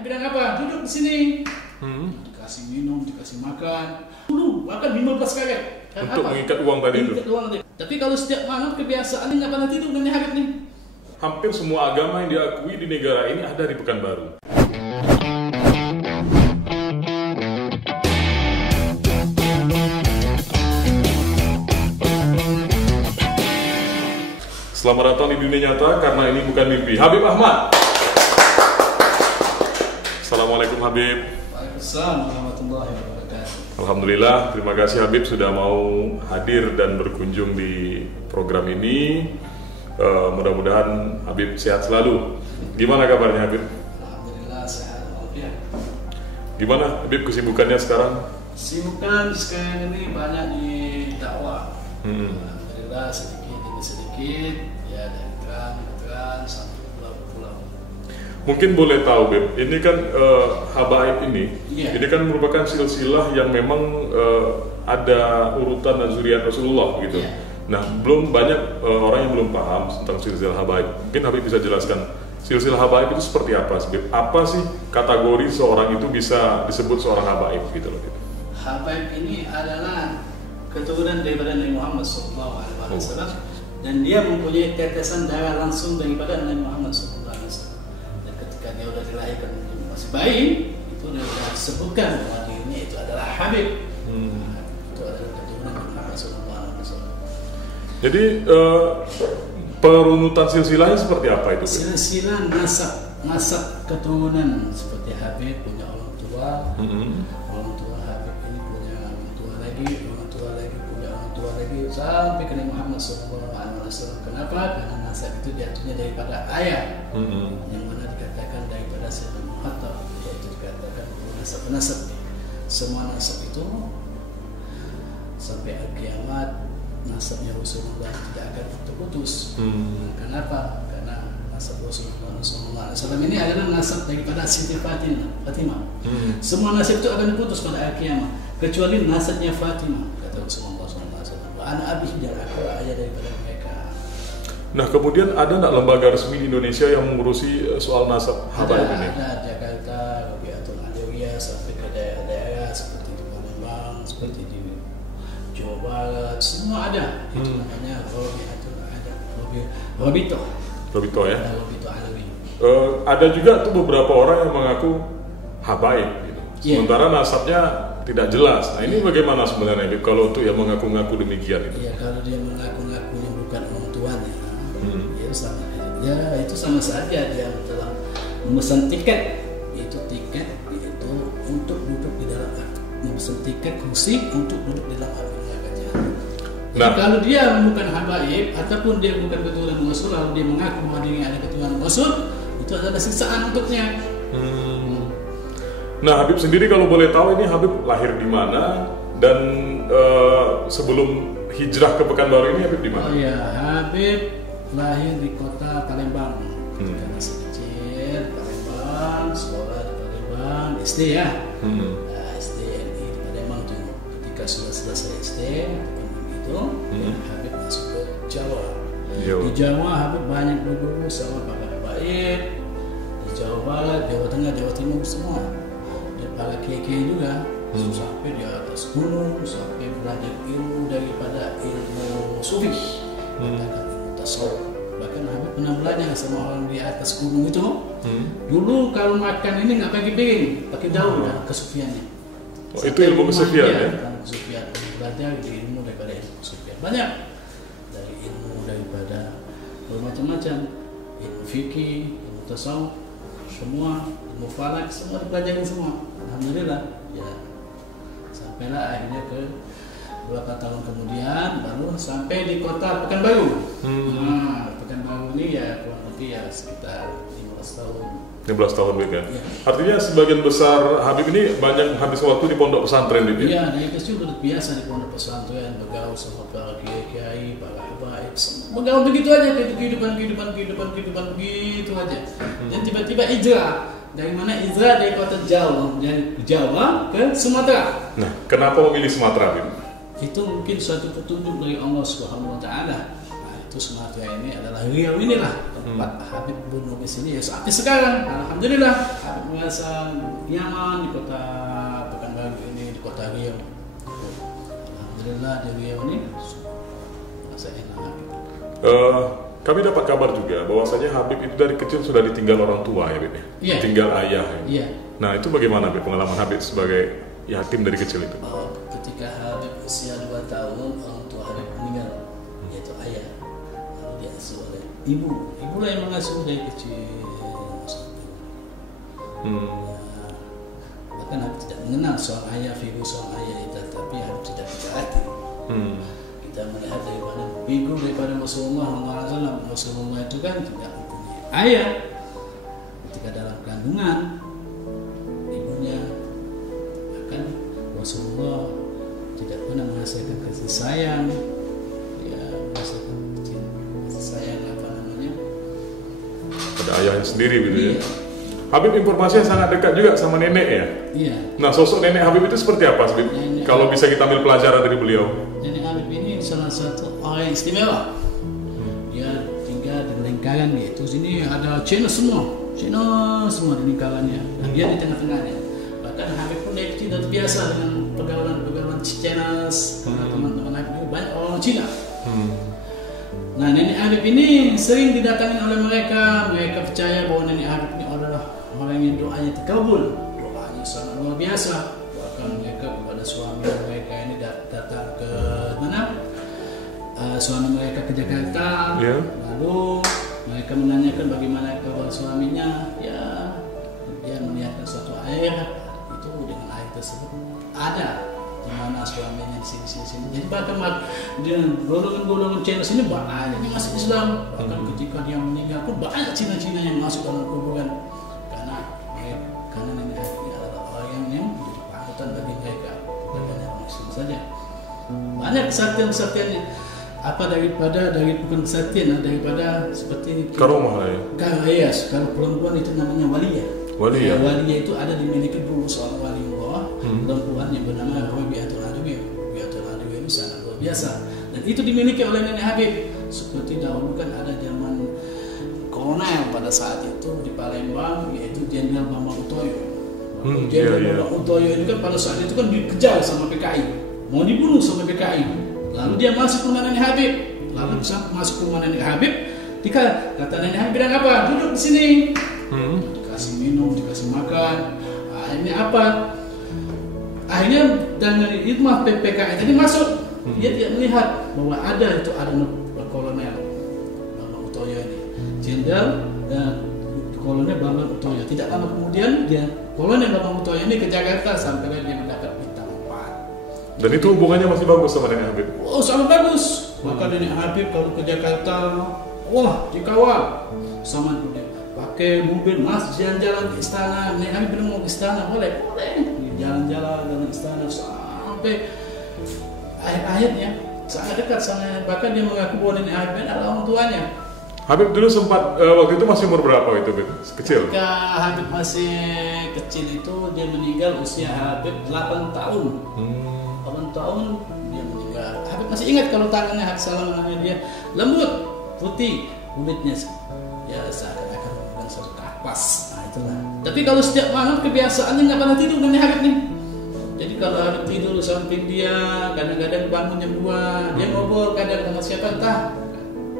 bilang apa? Duduk di sini. Dikasih minum, dikasih makan. Dulu makan 15 kali. Untuk mengikat uang tadi itu. Tapi kalau setiap malam kebiasaan nggak pernah tidur dengan Habib nih. Hampir semua agama yang diakui di negara ini ada di Pekanbaru. Selamat datang di dunia nyata karena ini bukan mimpi. Habib Ahmad. Assalamualaikum Habib. Waalaikumsalam warahmatullahi wabarakatuh. Alhamdulillah, terima kasih Habib sudah mau hadir dan berkunjung di program ini. Mudah-mudahan Habib sehat selalu. Gimana kabarnya Habib? Alhamdulillah sehat walafiat. Gimana Habib kesibukannya sekarang? Sibukan sekarang ini banyak di dakwah. Alhamdulillah sedikit demi sedikit ya dari terang sampai pulau-pulau. Mungkin boleh tahu Beb, ini kan habaib ini, ini kan merupakan silsilah yang memang ada urutan dan zuriat Rasulullah gitu. Nah, belum banyak orang yang belum paham tentang silsilah habaib. Mungkin Habib bisa jelaskan silsilah habaib itu seperti apa sih? Apa sih kategori seorang itu bisa disebut seorang habaib gitu loh? Habaib ini adalah keturunan daripada Nabi Muhammad SAW dan dia mempunyai tetesan darah langsung daripada Nabi Muhammad SAW. Dan ketika dia sudah dilahirkan masih bayi, itu dia sudah disebutkan bahwa dirinya itu adalah Habib. Itu adalah keturunan Nabi Muhammad SAW. Jadi perunutan silsilahnya seperti apa itu? Silsilah nasab keturunan seperti Habib punya orang tua, orang tua Habib ini punya orang tua lagi punya orang tua lagi sampai ke Nabi Muhammad SAW. Kenapa? Karena nasab itu diaturnya daripada ayah, yang mana dikatakan daripada Sayyidina Muhammad, yaitu dikatakan nasab. Semua nasab itu sampai kiamat nasabnya Rasulullah tidak akan terputus. Kenapa? Karena nasab Rasulullah SAW ini adalah nasab daripada Siti Fatimah. Semua nasab itu akan putus pada akhir kiamat kecuali nasabnya Fatimah, kata Rasulullah SAW. Anak abi dan aku ayah daripada mereka. Nah, kemudian ada nggak lembaga resmi di Indonesia yang mengurusi soal nasab habaib ini? Ada Jakarta, Rubiatul Adawiyah sampai ke daerah-daerah seperti di Palembang, seperti di Jawa Barat, semua ada. Itu namanya Robito ya? Robito Alawi. Ada juga tuh beberapa orang yang mengaku habaib gitu. Sementara nasabnya tidak jelas. Nah, ini bagaimana sebenarnya kalau untuk yang mengaku-ngaku demikian itu? Iya, kalau dia mengaku-ngakunya bukan orang tuanya, itu sama saja dia telah memesan tiket. Itu tiket itu untuk duduk di dalam memesan tiket kursi untuk duduk di dalam Jadi kalau dia bukan habaib ataupun dia bukan keturunan Rasul, lalu dia mengaku bahwa dirinya ada keturunan Rasul, itu adalah siksaan untuknya. Nah, Habib sendiri kalau boleh tahu ini Habib lahir di mana dan sebelum hijrah ke Pekanbaru ini Habib di mana? Oh ya, Habib lahir di kota Palembang. Karena masih kecil, Palembang, sekolah di Palembang, SD ya. SD di Palembang tuh ketika sudah selesai SD. Habib masuk ke Jawa. Di Jawa Habib banyak berguru sama para habaib. Di Jawa Barat, Jawa Tengah, Jawa Timur semua. Dan para kiai juga sampai di atas gunung, sampai belajar ilmu daripada ilmu sufi, katakan ilmu tasawuf. Bahkan Habib pernah belajar sama orang di atas gunung itu. Dulu kalau makan ini nggak pakai piring, pakai daun kesufiannya. Itu ilmu kesufian ya? Kesufian, belajar di ilmu daripada ilmu kesufian banyak, dari ilmu daripada bermacam-macam, ilmu fikih, ilmu tasawuf, semua ilmu falak, semua dipelajari semua. Alhamdulillah ya, sampailah akhirnya ke beberapa tahun kemudian baru sampai di kota Pekanbaru. Pekanbaru ini ya kurang lebih ya sekitar 15 tahun. 15 tahun ya. Artinya sebagian besar Habib ini banyak habis waktu di pondok pesantren gitu. Iya, dari kecil udah biasa di pondok pesantren, bergaul sama para kiai, para habaib, bergaul begitu aja, kehidupan begitu aja. Dan tiba-tiba hijrah. Dari mana hijrah? Dari kota Jawa, dari Jawa ke Sumatera. Nah, kenapa memilih Sumatera, Habib? Itu mungkin suatu petunjuk dari Allah Subhanahu wa taala. Itu Sumatera ini adalah Riau inilah tempat Habib bernulis ini ya sampai sekarang. Alhamdulillah Habib merasa nyaman di kota Pekanbaru ini, di kota Riau. Alhamdulillah di Riau ini merasa enak. Kami dapat kabar juga bahwasanya Habib itu dari kecil sudah ditinggal orang tua ya Bib? Iya. Ditinggal ayah. Iya. Nah itu bagaimana Bib pengalaman Habib sebagai yatim dari kecil itu? Ketika Habib usia 2 tahun, orang tua Habib meninggal, yaitu ayah. Lalu diasuh oleh ibu. Ibulah yang mengasuh dari kecil. Bahkan Habib tidak mengenal seorang ayah, figur seorang ayah itu, tapi Habib tidak berarti. Kita melihat daripada figur daripada Rasulullah itu kan tidak mempunyai ayah. Ketika dalam kandungan ibunya, bahkan Rasulullah tidak pernah merasakan kasih sayang, ya merasakan kasih sayang pada ayahnya sendiri gitu ya. Habib informasinya sangat dekat juga sama nenek ya. Iya. Nah sosok nenek Habib itu seperti apa Habib? Kalau bisa kita ambil pelajaran dari beliau. Nenek Habib ini salah satu orang yang istimewa. Dia tinggal di lingkaran dia. Itu sini ada Cina semua di lingkarannya. Dan dia di tengah-tengahnya. Bahkan Habib pun dari kecil sudah biasa dengan pergaulan Cina. Karena teman-teman Habib banyak orang Cina. Nah nenek Habib ini sering didatangi oleh mereka. Mereka percaya bahwa nenek Habib ini adalah orang yang doanya terkabul, doanya sangat luar biasa. Bahkan mereka kepada suami mereka ini datang ke mana? Suami mereka ke Jakarta, lalu mereka menanyakan bagaimana kabar suaminya. Ya, dia melihatkan suatu air itu dengan air tersebut ada di mana suaminya di sini. Jadi bahkan dengan golongan Cina sini banyak yang masuk Islam. Bahkan ketika dia meninggal pun banyak Cina-Cina yang masuk dalam kuburan. Karena nenek Habib adalah orang yang menjadi panutan bagi mereka, bukan hanya Muslim saja. Banyak kesaktian-kesaktiannya. Bukan kesaktian, daripada seperti karomah ya. Kalau perempuan itu namanya waliyah. Waliyah itu ada dimiliki dulu seorang waliullah, perempuan yang bernama Rabi'atul Adawi. Rabi'atul Adawi itu sangat luar biasa. Dan itu dimiliki oleh nenek Habib. Seperti dahulu kan ada zaman kolonel pada saat itu di Palembang, yaitu Jenderal Bambang Utoyo. Jenderal Bambang Utoyo ini kan pada saat itu kan dikejar sama PKI, mau dibunuh sama PKI. Lalu dia masuk ke rumah nenek Habib. Masuk ke rumah nenek Habib, kata nenek Habib bilang apa? Duduk di sini. Dikasih minum, dikasih makan. Akhirnya apa? Akhirnya dengan itu PKI tadi masuk. Dia tidak melihat bahwa ada kolonel Bambang Utoyo ini. Jenderal Kolonel Bambang Utoyo. Tidak lama kemudian Kolonel Bambang Utoyo ini ke Jakarta sampai dia mendapat bintang 4. Dan itu hubungannya masih bagus sama nenek Habib? Oh sangat bagus. Maka nenek Habib kalau ke Jakarta, dikawal sama dia. Pakai mobil jalan-jalan ke istana. Nenek Habib bilang mau ke istana, boleh. Jalan-jalan ke istana sampai akhir-akhirnya sangat dekat sama. Bahkan dia mengaku bahwa nenek Habib adalah orang tuanya. Habib dulu sempat waktu itu masih umur berapa itu, Bib? Kecil? Ketika Habib masih kecil itu dia meninggal usia Habib 8 tahun. 8 tahun dia meninggal. Habib masih ingat kalau tangannya Habib salamannya dia lembut, putih, kulitnya ya seakan-akan bukan satu kapas. Nah itulah. Tapi kalau setiap malam kebiasaannya nggak pernah tidur nenek Habib nih. Jadi kalau Habib tidur samping dia, kadang-kadang bangun jam 2, dia ngobrol kadang dengan siapa entah.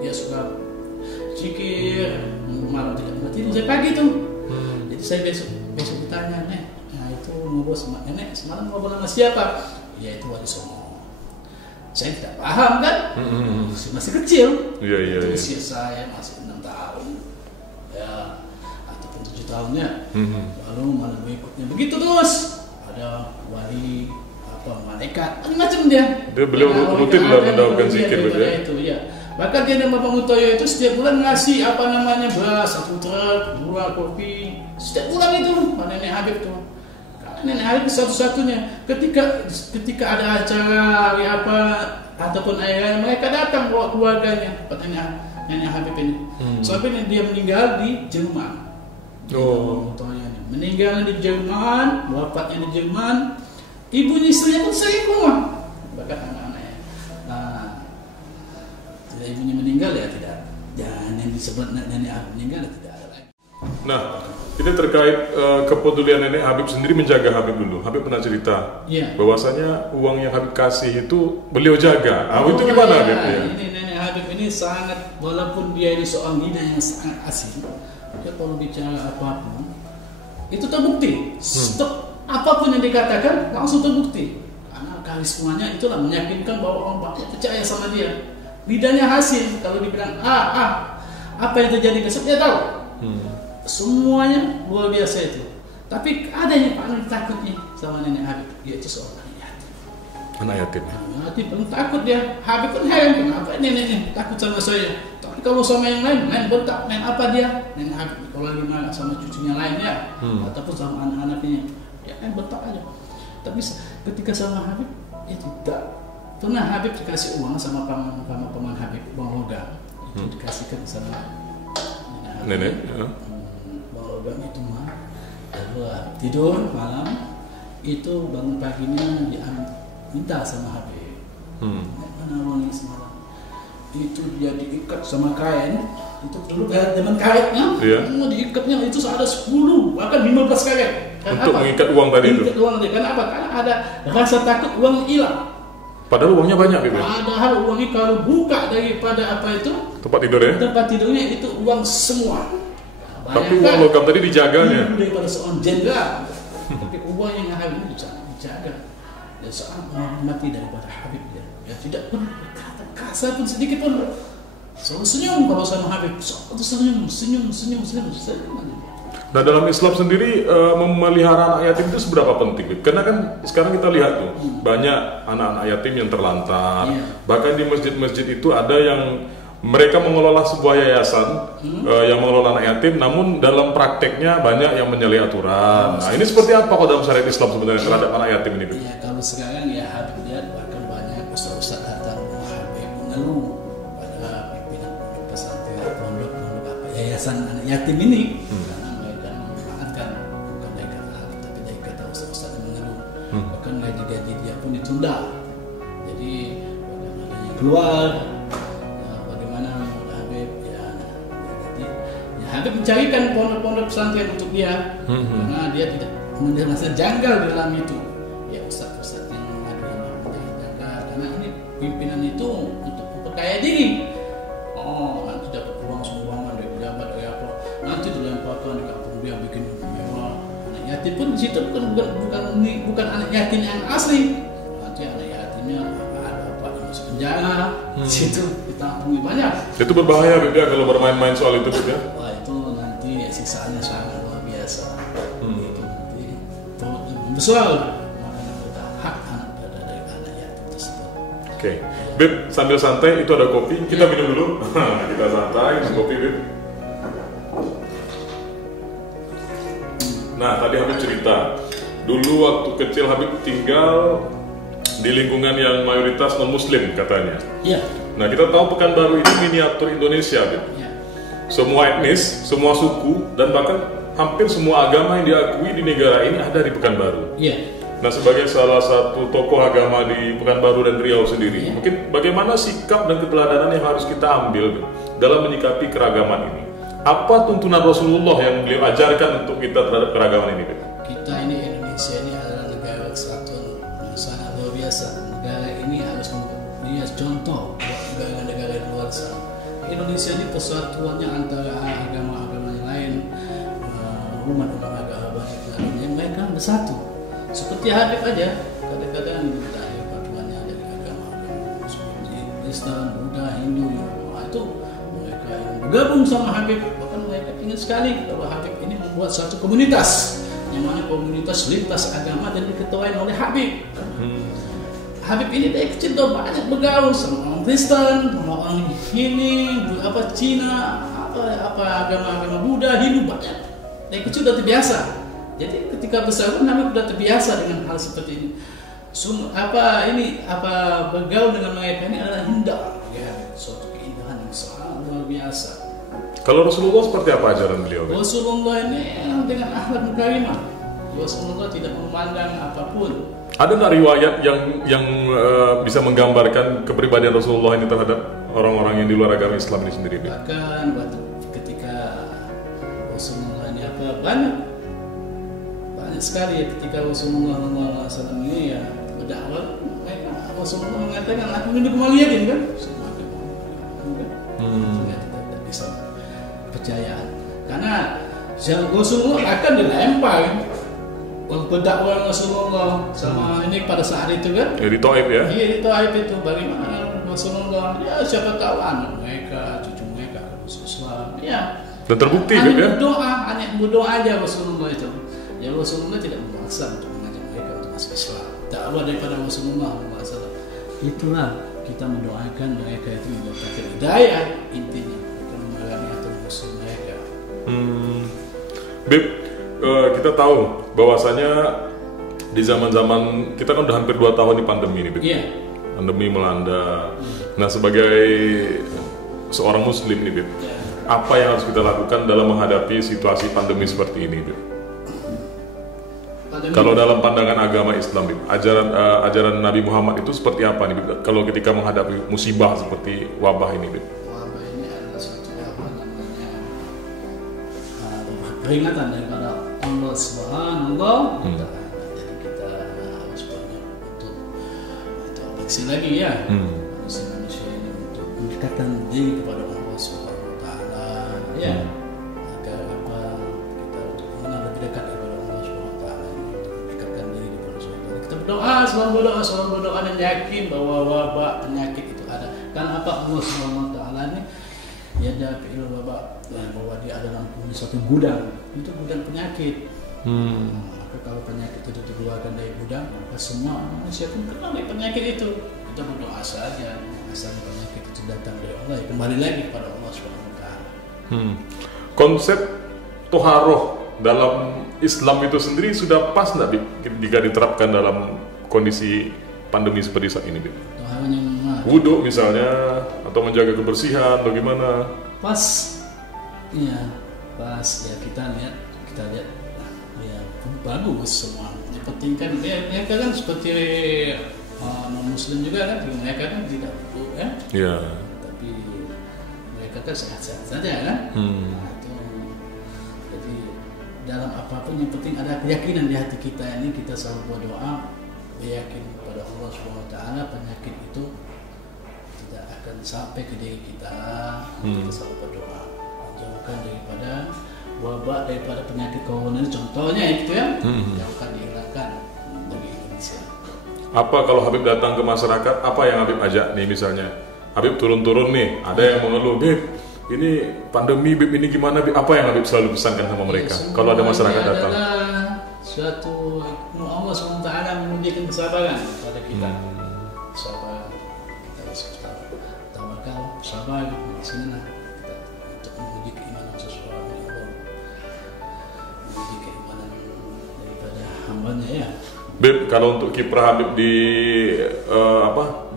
Dia suka zikir, malam tidak pernah tidur sampai pagi tuh. Jadi saya besok ditanya, Nek, nah itu ngobrol sama nenek, semalam ngobrol sama siapa? Ya itu Wali Songo. Saya tidak paham kan, masih kecil. Itu usia saya masih 6 tahun, ya ataupun 7 tahunnya. Lalu malam berikutnya begitu terus, ada wali malaikat, macam-macam dia. Beliau rutin dalam melakukan zikir betul ya. Itu ya. Bahkan dia dan Bapak Utoyo itu setiap bulan ngasih beras, 1 truk, gula, kopi. Setiap bulan itu nenek Habib tuh. Karena nenek Habib satu-satunya ketika ada acara ataupun ayah mereka datang bawa keluarganya nenek Habib ini. Sampai dia meninggal di Jerman. Meninggal di Jerman, wafatnya di Jerman. Ibunya istrinya pun sering rumah. Bahkan anak-anaknya. Ibunya meninggal ya tidak. Jangan yang disebut nenek Habib meninggal ya tidak ada lagi. Nah, ini terkait kepedulian nenek Habib sendiri menjaga Habib dulu. Habib pernah cerita bahwasanya uang yang Habib kasih itu beliau jaga. Itu gimana Habib? Ini nenek Habib ini sangat, walaupun dia ini seorang leader yang sangat asing, dia kalau bicara apapun itu terbukti. Apapun yang dikatakan langsung terbukti. Karena karismanya itulah meyakinkan bahwa orang banyak percaya sama dia. Lidahnya hasil. Kalau dibilang apa yang terjadi besok dia tahu. Semuanya luar biasa itu. Tapi ada yang paling takutnya sama nenek Habib, yaitu seorang anak yatim. Anak yatim. Anak yatim paling takut dia. Habib pun heran, kenapa neneknya takut sama saya? Tapi kalau sama yang lain, main bentak, main apa dia? Nenek Habib kalau lagi marah sama cucunya lain ya, ataupun sama anak-anaknya, ya main bentak aja. Tapi ketika sama Habib, ya tidak. Pernah Habib dikasih uang sama paman Habib, uang logam, itu dikasihkan sama nenek. Logam itu mah, tidur malam itu bangun paginya dia minta sama Habib, mana uangnya semalam? Itu dia diikat sama kain, itu dulu zaman karetnya, diikatnya itu ada 10 bahkan 15 karet. Untuk mengikat uang tadi itu. Mengikat uang tadi, kenapa? Karena ada rasa takut uang hilang. Padahal uangnya banyak Bib. Padahal uangnya kalau buka daripada apa itu? Tempat tidurnya? Tempat tidurnya itu uang semua. Tapi uang logam tadi dijaganya. Daripada seorang jenderal. Tapi uang yang Habib ini dijaga. Dan seorang menghormati daripada Habib dia. Ya tidak pun berkata kasar pun sedikit pun. Selalu senyum kalau sama Habib. Selalu senyum. Nah dalam Islam sendiri memelihara anak yatim itu seberapa penting? Karena kan sekarang kita lihat tuh banyak anak-anak yatim yang terlantar. Bahkan di masjid-masjid itu ada yang mereka mengelola sebuah yayasan yang mengelola anak yatim, namun dalam prakteknya banyak yang menyalahi aturan. Nah ini seperti apa kalau dalam syariat Islam sebenarnya terhadap anak yatim ini? Ya kalau sekarang ya Habib lihat bahkan banyak ustaz-ustaz datang Habib mengeluh pada pimpinan pesantren, pondok apa yayasan anak yatim ini. Bahkan gaji-gaji dia pun ditunda. Jadi bagaimana yang keluar, bagaimana Habib Habib mencarikan pondok-pondok pesantren untuk dia, karena dia tidak merasa janggal dalam itu. Ya ustaz-ustaz yang janggal, karena ini pimpinan itu untuk memperkaya diri. Nanti dapat uang sumbangan dari pejabat dari apa, nanti dilemparkan di kampung dia bikin mewah. Yatim pun di situ bukan anak yatim yang asli. Nanti anak yatimnya ada apa masuk penjara, di situ ditampungi banyak. Itu berbahaya Bib ya kalau bermain-main soal itu Bib ya. Wah itu nanti siksaannya sangat luar biasa. Itu nanti besar makanya kita hak anak dari anak yatim tersebut. Oke, Bib sambil santai itu ada kopi, kita minum dulu. Kita santai minum kopi Bib. Nah, tadi Habib cerita, dulu waktu kecil Habib tinggal di lingkungan yang mayoritas non-muslim katanya. Iya. Nah, kita tahu Pekanbaru ini miniatur Indonesia, Habib. Semua etnis, semua suku, dan bahkan hampir semua agama yang diakui di negara ini ada di Pekanbaru. Iya. Nah, sebagai salah satu tokoh agama di Pekanbaru dan Riau sendiri, mungkin bagaimana sikap dan keteladanan yang harus kita ambil dalam menyikapi keragaman ini? Apa tuntunan Rasulullah yang beliau ajarkan untuk kita terhadap keragaman ini? Kita ini Indonesia ini adalah negara kesatuan yang sangat luar biasa. Negara ini harus menjadi contoh buat negara-negara di luar sana. Indonesia ini persatuannya antara agama-agama yang lain, umat-umat agama yang mereka bersatu. Seperti Habib aja, kadang-kadang kita ada paduannya dari agama-agama seperti Islam, Buddha, Hindu, itu mereka yang bergabung sama Habib, bahkan mereka ingin sekali kalau Habib ini membuat suatu komunitas yang mana komunitas lintas agama dan diketuai oleh Habib. Habib ini dari kecil tuh banyak bergaul sama orang Kristen, sama orang ini, apa Cina, apa agama-agama Buddha, Hindu banyak. Dari kecil udah terbiasa. Jadi ketika besar pun Habib udah terbiasa dengan hal seperti ini. Bergaul dengan mereka ini adalah indah, ya, suatu keindahan yang sangat luar biasa. Kalau Rasulullah seperti apa ajaran beliau? Rasulullah ini dengan akhlak karimah. Rasulullah tidak memandang apapun. Ada nggak riwayat yang bisa menggambarkan kepribadian Rasulullah ini terhadap orang-orang yang di luar agama Islam ini sendiri? Bahkan ketika Rasulullah ini banyak sekali ya ketika Rasulullah SAW ini ya berdakwah, Rasulullah mengatakan aku ingin kembali yakin kan, semua tidak bisa percayaan karena Rasulullah akan dilempar berdakwah Rasulullah sama ini pada saat itu kan ya, di Taif ya, iya di Taif itu bagaimana Rasulullah ya siapa tahu anak mereka cucu mereka masuk Islam ya. Dan terbukti hanya berdoa aja Rasulullah itu. Ya Rasulullah tidak memaksa untuk mengajak mereka untuk masuk Islam. Dakwah daripada Rasulullah SAW. Itulah kita mendoakan mereka itu mendapatkan hidayah intinya, bukan memerangi atau musuh mereka. Bib, kita tahu bahwasanya di zaman-zaman kita kan udah hampir 2 tahun di pandemi ini, Bib. Iya. Pandemi melanda. Nah, sebagai seorang Muslim nih, Bib. Yeah. Apa yang harus kita lakukan dalam menghadapi situasi pandemi seperti ini, Bib? Kalau dalam pandangan agama Islam, Bib, ajaran Nabi Muhammad itu seperti apa nih, Bib? Kalau ketika menghadapi musibah seperti wabah ini, Bib? Wabah ini adalah suatu peringatan daripada Allah Subhanahu wa Ta'ala. Jadi kita harus banyak untuk refleksi lagi ya. Manusia ini untuk mendekatkan diri kepada Allah Subhanahu wa Ta'ala ya. Agar apa kita untuk mengenal lebih dekat kepada Allah Subhanahu wa Ta'ala, untuk mendekatkan diri kepada Allah Subhanahu wa Ta'ala. Kita selalu berdoa dan yakin bahwa wabah penyakit itu ada. Karena apa Allah Subhanahu wa Ta'ala ini ya dafi'il wabah, bahwa dia adalah suatu gudang, itu gudang penyakit. Maka kalau penyakit itu dikeluarkan dari gudang, maka semua manusia pun kena dari penyakit itu. Kita berdoa saja, asalnya penyakit itu datang dari Allah, ya kembali lagi kepada Allah Subhanahu wa Ta'ala. Konsep toharoh dalam Islam itu sendiri sudah pas nggak, Bib, jika diterapkan dalam kondisi pandemi seperti saat ini, Bib? Toharohnya mana? Wudhu misalnya, atau menjaga kebersihan, bagaimana? Pas, iya, pas ya kita lihat ya bagus semua. Yang penting kan mereka kan seperti non Muslim juga kan, mereka kan tidak wudhu kan? Iya. Tapi mereka kan sehat-sehat saja kan? Nah, itu, jadi dalam apapun yang penting ada keyakinan di hati kita ini, kita selalu berdoa, yakin kepada Allah Subhanahu wa Ta'ala penyakit itu tidak akan sampai ke diri kita. Kita selalu berdoa jauhkan daripada wabah, daripada penyakit corona ini contohnya itu ya, jauhkan, dihilangkan dari Indonesia. Apa kalau Habib datang ke masyarakat, apa yang Habib ajak nih misalnya? Habib turun-turun nih, ada yang mengeluh, Bib, ini pandemi, Bib, ini gimana, Bib? Apa yang Habib selalu pesankan sama mereka kalau ada masyarakat datang? Suatu Allah SWT menunjukkan kesabaran pada kita. Sabar, kita harus tawakal, sabar, sinilah kita untuk menguji keimanan seseorang dari Allah, menguji keimanan daripada hambanya ya. Bib, kalau untuk kiprah Habib di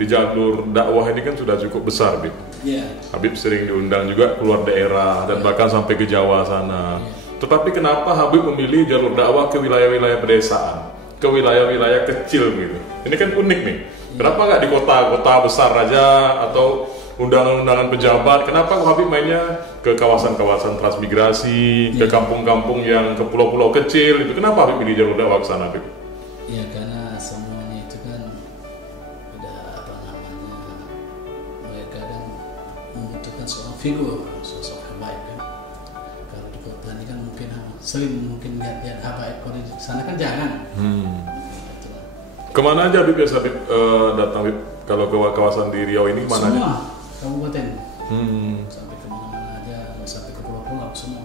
jalur dakwah ini kan sudah cukup besar, Bib. Yeah. Habib sering diundang juga keluar daerah dan bahkan sampai ke Jawa sana. Tetapi kenapa Habib memilih jalur dakwah ke wilayah-wilayah pedesaan, ke wilayah-wilayah kecil gitu? Ini kan unik nih. Kenapa nggak di kota-kota besar aja atau undangan-undangan pejabat? Kenapa Habib mainnya ke kawasan-kawasan transmigrasi, ke kampung-kampung yang ke pulau-pulau kecil itu? Kenapa Habib pilih jalur dakwah ke sana, Habib? Ya karena semuanya itu kan udah mereka kan membutuhkan seorang figur, sosok habaib kan. Kalau di kota ini kan mungkin sering lihat habaib, kalau di sana kan jarang. Kemana aja Habib biasa Habib datang, Habib? Kalau ke kawasan di Riau ini mana aja? Semua kabupaten. Sampai ke mana-mana aja, sampai ke pulau-pulau semua.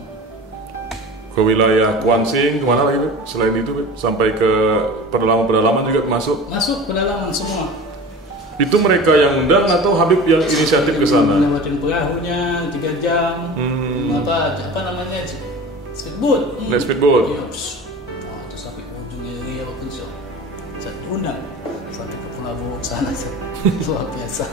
Ke wilayah Kuansing, kemana lagi, Bib? Selain itu, Bib? Sampai ke pedalaman-pedalaman juga masuk? Masuk pedalaman semua. Itu mereka yang undang atau Habib yang inisiatif ke sana? Lewatin perahunya 3 jam. Apa namanya? Speedboat. Speedboat. Iya. Terus sampai ujungnya Riau pun saya diundang sampai ke Pulau sana. Luar biasa.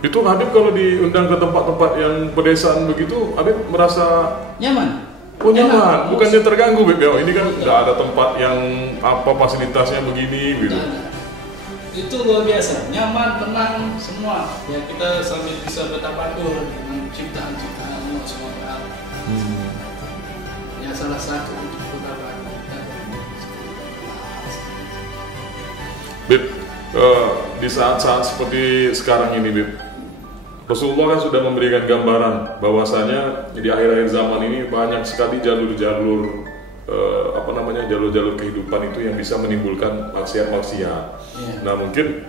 Itu Habib kalau diundang ke tempat-tempat yang pedesaan begitu, Habib merasa nyaman. Oh nyaman, bukannya terganggu, Beb. Ini kan nggak ada tempat yang fasilitasnya begini gitu. Itu luar biasa, nyaman, tenang, semua. Ya kita sambil bisa bertabakur dengan ciptaan-ciptaan Allah SWT. Ya salah satu untuk beberapa Bib, di saat-saat seperti sekarang ini, Bib, Rasulullah kan sudah memberikan gambaran bahwasanya di akhir-akhir zaman ini banyak sekali jalur-jalur jalur-jalur kehidupan itu yang bisa menimbulkan maksiat-maksiat. Yeah. Nah, mungkin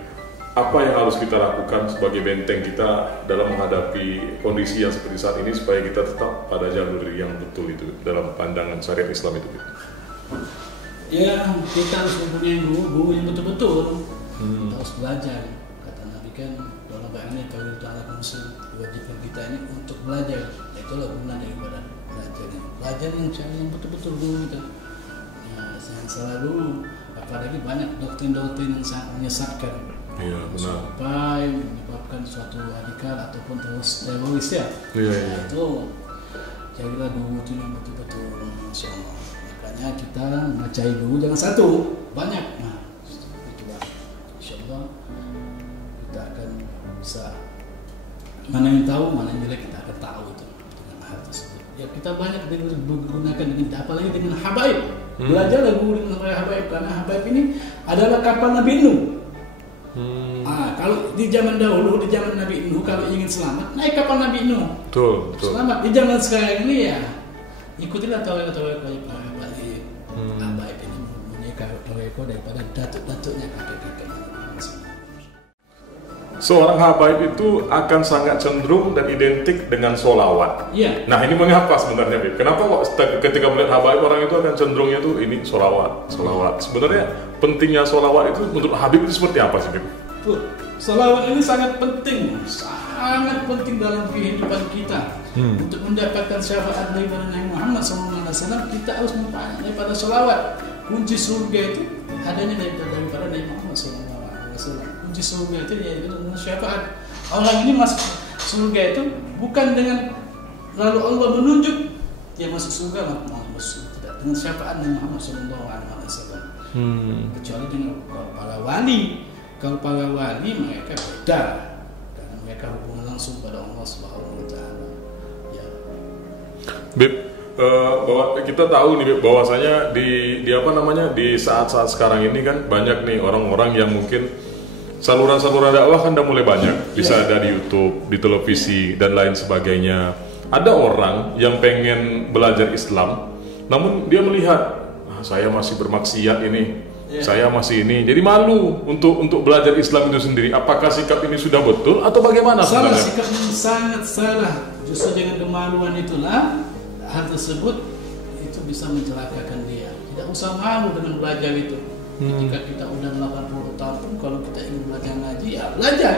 apa yang harus kita lakukan sebagai benteng kita dalam menghadapi kondisi yang seperti saat ini supaya kita tetap pada jalur yang betul itu dalam pandangan syariat Islam itu? Ya, kita harus mempunyai guru yang betul-betul. Kita harus belajar. Kata Nabi kan, dalam bayangnya kalau kita anak muslim, wajibkan kita ini untuk belajar. Itulah guna daripada belajar. Belajar yang cari yang betul-betul dulu kita. Ya, yang selalu, apalagi banyak doktrin-doktrin yang sangat menyesatkan. Iya, benar. Sampai menyebabkan suatu radikal ataupun terus teroris ya. Iya, Nah, iya. itu carilah guru itu yang betul-betul. Masya Allah. Makanya kita mencari guru jangan satu, banyak. Nah, itulah. Insya Allah kita akan bisa mana yang tahu, mana yang jelek kita akan tahu itu dengan hal tersebut. Ya kita banyak menggunakan dengan apalagi dengan habaib. Belajarlah guru dengan habaib karena habaib ini adalah kapal Nabi Nuh. Kalau di zaman dahulu, di zaman Nabi Nuh, kalau ingin selamat, naik kapal Nabi Nuh. Betul. Selamat. Di zaman sekarang ini ya, ikutilah tawek-tawek para habaib. Habaib ini mempunyai tawek daripada datuk-datuknya kakek-kakeknya. Seorang habaib itu akan sangat cenderung dan identik dengan sholawat. Iya. Nah, ini mengapa sebenarnya, Bib? Kenapa kok ketika melihat habaib orang itu akan cenderungnya tuh ini sholawat? Sebenarnya pentingnya sholawat itu menurut Habib itu seperti apa sih, Bib? Sholawat ini sangat penting dalam kehidupan kita. Untuk mendapatkan syafaat daripada Nabi Muhammad SAW, kita harus memperbanyak daripada sholawat. Kunci surga itu adanya daripada Nabi Muhammad SAW. Kunci surga itu yaitu dengan syafaat. Orang ini masuk surga itu bukan dengan lalu Allah menunjuk dia masuk surga, masuk tidak dengan syafaat Nabi Muhammad SAW. Kecuali dengan para wali. Kalau para wali mereka beda karena mereka hubungan langsung pada Allah Subhanahu Wa Taala. Ya. Bib, bahwa kita tahu nih, Bib, bahwasanya di saat-saat sekarang ini kan banyak nih orang-orang yang mungkin saluran-saluran dakwah kan udah mulai banyak, bisa ada di YouTube, di televisi dan lain sebagainya. Ada orang yang pengen belajar Islam, namun dia melihat saya masih bermaksiat ini. Saya masih ini, jadi malu untuk belajar Islam itu sendiri. Apakah sikap ini sudah betul atau bagaimana? Salah, sikap ini sangat salah. Justru dengan kemaluan itulah hal tersebut itu bisa mencelakakan dia. Tidak usah malu dengan belajar itu. Ketika kita udah 80 tahun pun kalau kita ingin belajar ngaji, ya belajar.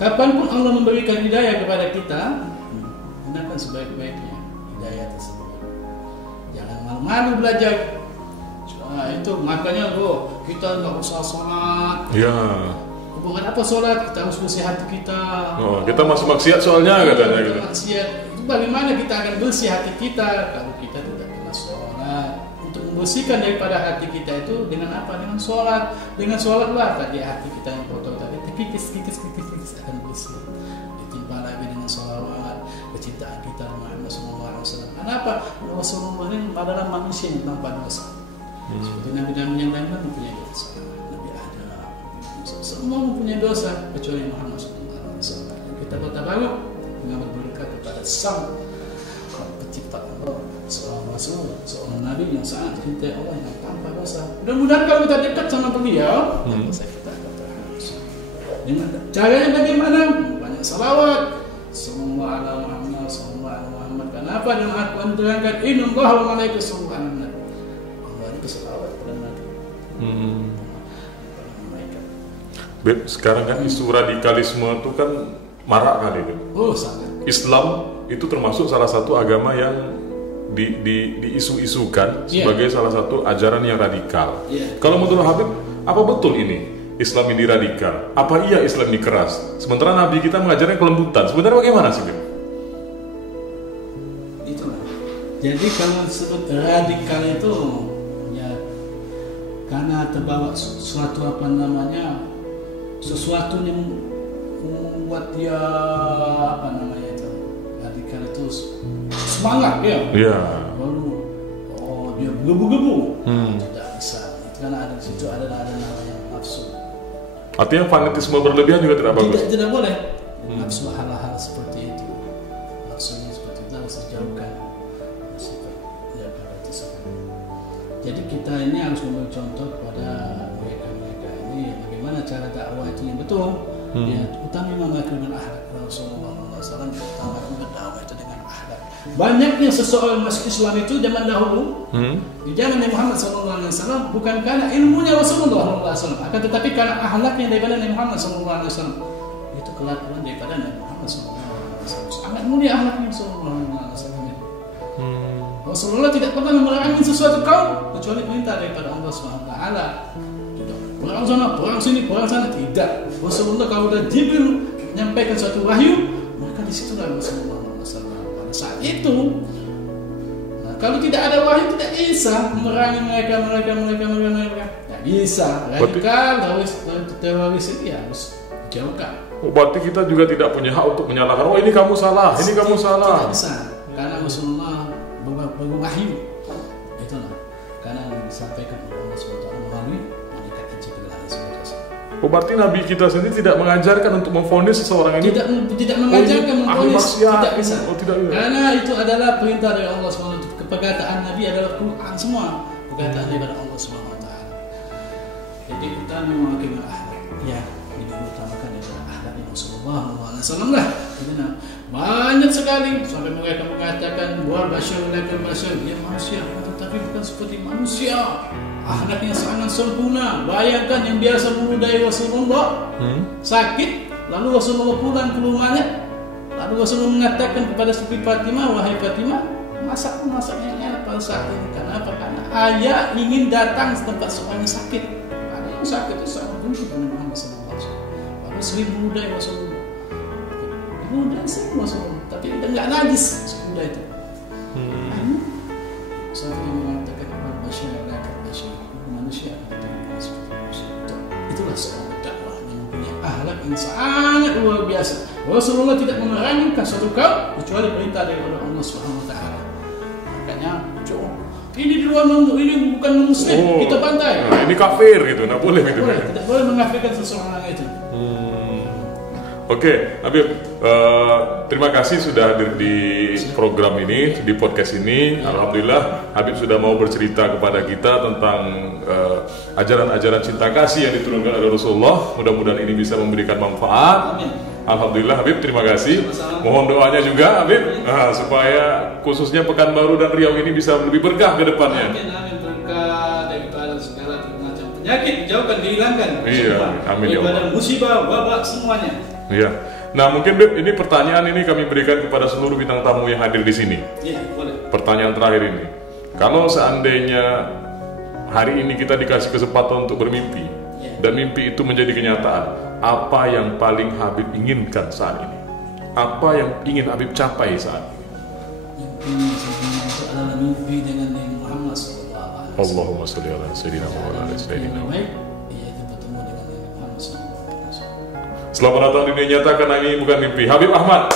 Kapanpun Allah memberikan hidayah kepada kita, gunakan sebaik-baiknya hidayah tersebut. Jangan malu-malu belajar. Nah, itu makanya kita nggak usah sholat. Ya. Hubungan apa sholat? Kita harus bersih hati kita. Kita masih maksiat soalnya katanya gitu. Maksiat. Itu bagaimana kita akan bersih hati kita kalau kita tidak pernah sholat? Untuk membersihkan daripada hati kita itu dengan apa? Dengan sholat. Dengan sholatlah tadi hati kita yang kotor tadi kikis akan bersih. Ditimpa lagi dengan sholawat, kecintaan kita Muhammad SAW. Kenapa? Rasulullah ini adalah manusia yang tanpa dosa. Seperti nabi-nabi yang lain kan mempunyai dosa. Nabi Adam, semua mempunyai dosa kecuali Muhammad SAW. Kita bertabaruk mengambil berkat kepada Sang Pencipta Allah, seorang Rasul, seorang Nabi yang sangat dicintai Allah yang tanpa dosa. Mudah-mudahan kalau kita dekat sama beliau, dosa kita akan terhapus. Caranya bagaimana? Banyak salawat. Sallallahu ala Muhammad, sallallahu ala Muhammad. Kenapa? Yang aku menerangkan Inna Allah wa malaikatu sallallahu ala Nabi. Selawat pada Nabi. Beb, sekarang kan isu radikalisme itu kan marak kali, Beb. Sangat. Islam itu termasuk salah satu agama yang diisu-isukan sebagai salah satu ajaran yang radikal. Kalau menurut Habib, apa betul ini Islam ini radikal? Apa iya Islam ini keras? Sementara Nabi kita mengajarnya kelembutan. Sebenarnya bagaimana sih, Beb? Itulah. Jadi kalau disebut radikal itu karena terbawa sesuatu sesuatu yang membuat dia radikal itu semangat ya. Iya. Lalu dia bergebu-gebu. Tidak bisa. Itu karena ada di situ ada namanya nafsu. Artinya fanatisme berlebihan juga tidak bagus. Tidak boleh. Nafsu hal-hal seperti itu. Nafsunya seperti itu harus dijauhkan. Jadi kita ini harus memberi contoh kepada mereka ini bagaimana cara dakwah itu yang betul. Ya, utama mengamalkan akhlak Rasulullah SAW, utama berdakwah itu dengan akhlak. Banyaknya seseorang masuk Islam itu zaman dahulu, di zaman Nabi Muhammad SAW, bukan karena ilmunya Rasulullah SAW, akan tetapi karena akhlaknya daripada Nabi Muhammad SAW. Itu kelakuan daripada Nabi Muhammad SAW. Sangat mulia akhlaknya Rasulullah SAW. Rasulullah tidak pernah memerangi sesuatu kaum kecuali perintah daripada Allah SWT. Tidak perang sana, perang sini, perang sana, tidak. Rasulullah kalau sudah Jibril menyampaikan suatu wahyu, maka disitulah Rasulullah SAW. Pada saat itu, kalau tidak ada wahyu tidak bisa memerangi mereka. Tidak bisa. Radikal, teroris itu harus jauhkan. Berarti kita juga tidak punya hak untuk menyalahkan. Oh ini kamu salah, ini kamu salah. Tidak bisa, karena Rasulullah berwahyu. Itulah karena disampaikan oleh Allah SWT melalui malaikat Jibril alaihi wasallam. Berarti Nabi kita sendiri tidak mengajarkan untuk memvonis seseorang ini. Tidak mengajarkan memvonis. Tidak bisa. Tidak. Karena itu adalah perintah dari Allah SWT. Perkataan Nabi adalah Quran semua. Perkataan daripada Allah SWT. Jadi kita memakai akhlak. Ya, ini diutamakan adalah akhlak Rasulullah SAW lah. Banyak sekali sampai mereka mengatakan buat bashar dia manusia, tetapi bukan seperti manusia. Akhlaknya sangat sempurna. Bayangkan yang biasa menudai Rasulullah sakit, lalu Rasulullah pulang ke rumahnya, lalu Rasulullah mengatakan kepada Siti Fatimah, wahai Fatimah, masak yang enak pada saat ini. Kenapa? Karena ayah ingin datang ke tempat seorang yang sakit. Ada yang sakit itu sangat benci dengan Muhammad SAW. Lalu sering menudai Rasulullah. Mudah sih Rasulullah, tapi kita nggak najis semudah itu. Sampai dia mengatakan manusia seperti manusia. Itulah seorang dakwah yang punya akhlak yang sangat luar biasa. Rasulullah tidak memerangi suatu kaum kecuali perintah dari Allah Subhanahu Wa Taala. Makanya, ini di luar ini bukan muslim, kita bantai. Nah, ini kafir gitu, nggak boleh gitu. Tidak boleh mengkafirkan seseorang itu. Oke, Habib, terima kasih sudah hadir di program ini, di podcast ini. Alhamdulillah, Habib sudah mau bercerita kepada kita tentang ajaran-ajaran cinta kasih yang diturunkan oleh Rasulullah. Mudah-mudahan ini bisa memberikan manfaat. Alhamdulillah, Habib, terima kasih. Mohon doanya juga, Habib, supaya khususnya Pekanbaru dan Riau ini bisa lebih berkah ke depannya. Amin, berkah daripada segala macam penyakit dijauhkan, dihilangkan. Iya, amin ya Allah. Daripada musibah, wabah semuanya. Iya. Nah, mungkin Beb, ini pertanyaan ini kami berikan kepada seluruh bintang tamu yang hadir di sini. Iya, boleh. Pertanyaan terakhir ini. Kalau seandainya hari ini kita dikasih kesempatan untuk bermimpi, dan mimpi itu menjadi kenyataan, apa yang paling Habib inginkan saat ini? Apa yang ingin Habib capai saat ini? Mimpi itu adalah mimpi dengan Nabi Muhammad SAW. Allahumma sholli ala sayyidina Muhammad. Selamat datang di dunia nyata karena ini bukan mimpi. Habib Ahmad.